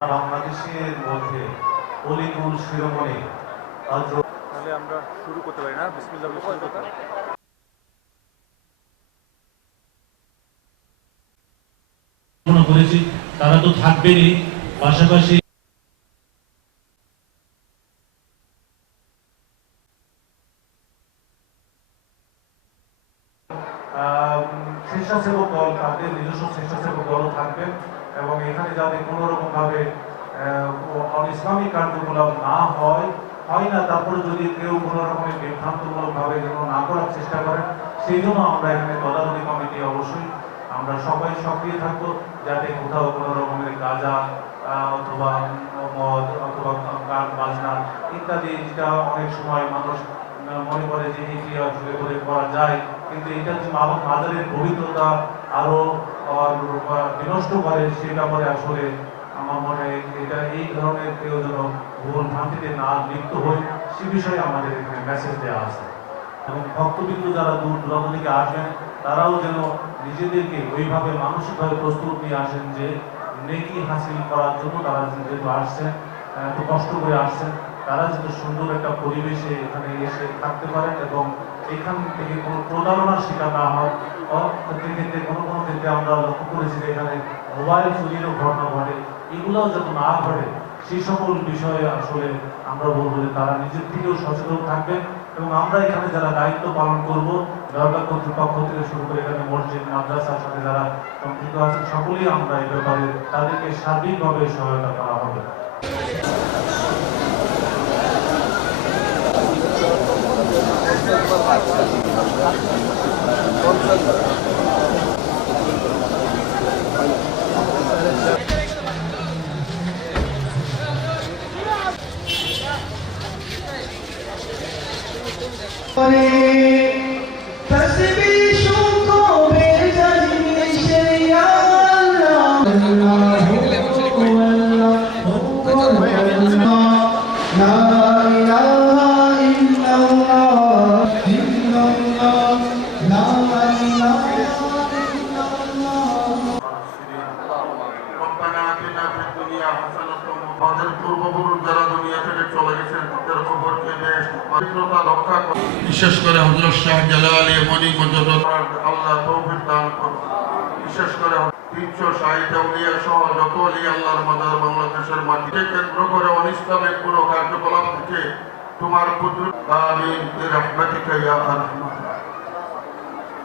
বাংলাদেশের মধ্যে অলিকুল শিরোমণি তাহলে আমরা শুরু করতে পারি না? বিসমিল্লাহ করেছি তারা তো থাকবেনই। পাশাপাশি আহ, স্বেচ্ছাসেবক দল তাদের নিজস্ব স্বেচ্ছাসেবক থাকবেন এবং এখানে যাতে কোনো রকম ভাবে ইসলামিক কার্যকলাপ না হয় হয় না, তারপরে যদি কেউ কোনো রকমের বিভ্রান্তমূলক ভাবে যেন না করার চেষ্টা করেন, সেই জন্য আমরা এখানে তদারকি কমিটি অবশ্যই আমরা সবাই সক্রিয় থাকব, যাতে কোথাও কোনো রকমের গাঁজা অথবা মদ, অথবা গান বাজনা ইত্যাদি, যেটা অনেক সময় মানুষ মনে করে যে এটি আসলে করে করা যায়, কিন্তু এটা যে মাদক বাজারের পবিত্রতা আরও বিনষ্ট করে সে ব্যাপারে আসলে আমার মনে হয় এটা এই ধরনের কেউ যেন ভুল ভ্রান্তিতে না লিপ্ত হয় সে বিষয়ে আমাদের এখানে মেসেজ দেওয়া আছে। এবং ভক্তবৃন্দ যারা দূর দূরান্ত থেকে আসেন, তারাও যেন নিজেদেরকে ওইভাবে মানসিকভাবে প্রস্তুত নিয়ে আসেন যে নেকি হাসিল করার জন্য তারা যেহেতু আসছেন এত কষ্ট করে আসছেন তারা যাতে সুন্দর একটা পরিবেশে এখানে এসে থাকতে পারেন এবং এখান থেকে কোনো প্রতারণার শিকার না হয়। ক্ষেত্রে কোনো কোনো ক্ষেত্রে আমরা লক্ষ্য করেছি যে এখানে মোবাইল চুরিরও ঘটনা ঘটে। এগুলোও না ঘটে সেই সকল বিষয়ে আসলে আমরা বলব যে তারা নিজের থেকেও সচেতন থাকবেন এবং আমরা এখানে যারা দায়িত্ব পালন করব কর্তৃপক্ষ থেকে শুরু করে এখানে মসজিদ মাদ্রাসার সাথে যারা সম্পৃক্ত আছেন, সকলেই আমরা এই ব্যাপারে তাদেরকে সার্বিকভাবে সহায়তা করা হবে। করে আমাদের পূর্বপুরুষ যারা দুনিয়া থেকে চলে গেছেন তাদের কবরকে বেশ পবিত্রতা রক্ষা করুন বিশেষ করে হযরত শাহ জালালি মনি মজরত আল্লাহ তৌফিক দান করুন। বিশেষ করে তিনশো ষাট উলিয়া সহ যত অলি আল্লাহর মাদার বাংলাদেশের মাটিকে কেন্দ্র করে অনিষ্কামিক কোনো কার্যকলাপ থেকে তোমার পুত্র। আমিন। রহমাতিকা ইয়া আরহামার